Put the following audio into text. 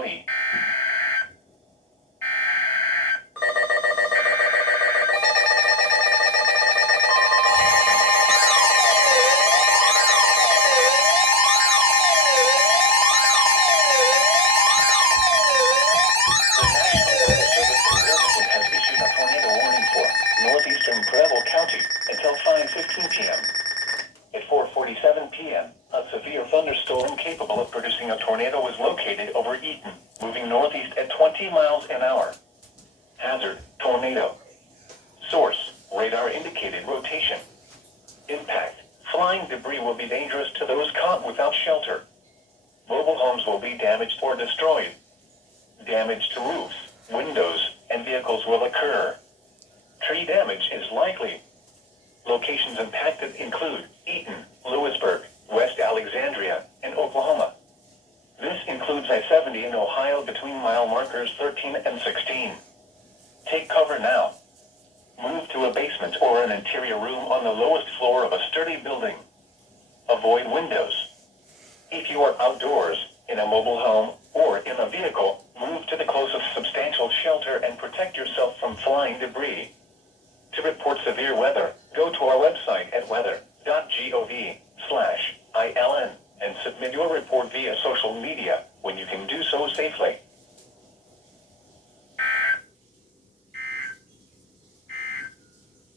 County. Northeastern Preble County until 5:15 p.m. At 4:47 p.m., a severe thunderstorm capable of producing a tornado was located over Eaton, moving northeast at 20 miles an hour. Hazard: tornado. Source: radar indicated rotation. Impact: flying debris will be dangerous to those caught without shelter. Mobile homes will be damaged or destroyed. Damage to roofs, windows, and vehicles will occur. Tree damage is likely. Locations impacted include Eaton, Lewisburg, West Alexandria, and Oklahoma. This includes I-70 in Ohio between mile markers 13 and 16. Take cover now. Move to a basement or an interior room on the lowest floor of a sturdy building. Avoid windows. If you are outdoors, in a mobile home, or in a vehicle, move to the closest substantial shelter and protect yourself from flying debris. To report severe weather, go to our website at weather.gov/ILN and submit your report via social media when you can do so safely.